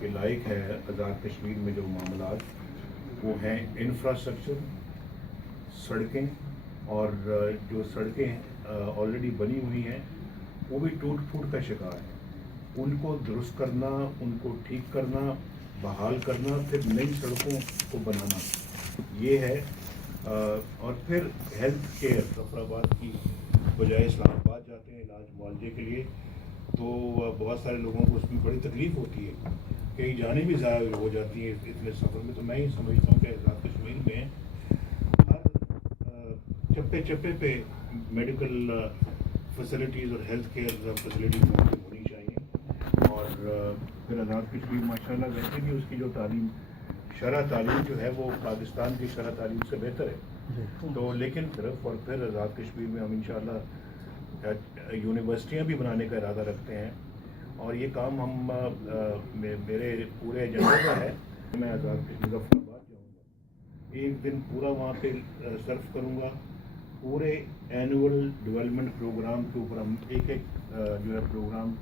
के लायक है आज़ाद कश्मीर में जो मामलात वो हैं इंफ्रास्ट्रक्चर, सड़कें और जो सड़कें ऑलरेडी बनी हुई हैं वो भी टूट फूट का शिकार हैं। उनको दुरुस्त करना, उनको ठीक करना, बहाल करना, फिर नई सड़कों को बनाना, ये है। और फिर हेल्थ केयर, जफराबाद की बजाय इस्लामाबाद जाते हैं इलाज मुआवजे के लिए, तो बहुत सारे लोगों को उसमें बड़ी तकलीफ़ होती है, कई जानें भी ज़ाया हो जाती हैं इतने सफ़र में। तो मैं ही समझता हूँ कि आज़ाद कश्मीर में हर चप्पे चप्पे पे मेडिकल फैसिलिटीज़ और हेल्थ केयर फैसिलिटीज़ मौजूद होनी चाहिए। और फिर आज़ाद कश्मीर माशाल्लाह वैसे भी उसकी जो तालीम, शरह तालीम जो है वो पाकिस्तान की शरह तालीम से बेहतर है। तो लेकिन तरफ और फिर आज़ाद कश्मीर में हम इंशाअल्लाह यूनिवर्सिटियाँ भी बनाने का इरादा रखते हैं, और ये काम हम मेरे पूरे एजेंडे में है। मैं आज़ाद कश्मीर जफराबाद जाऊँगा, एक दिन पूरा वहाँ पे सर्व करूँगा। पूरे एनुअल डेवलपमेंट प्रोग्राम के ऊपर हम एक एक जो है प्रोग्राम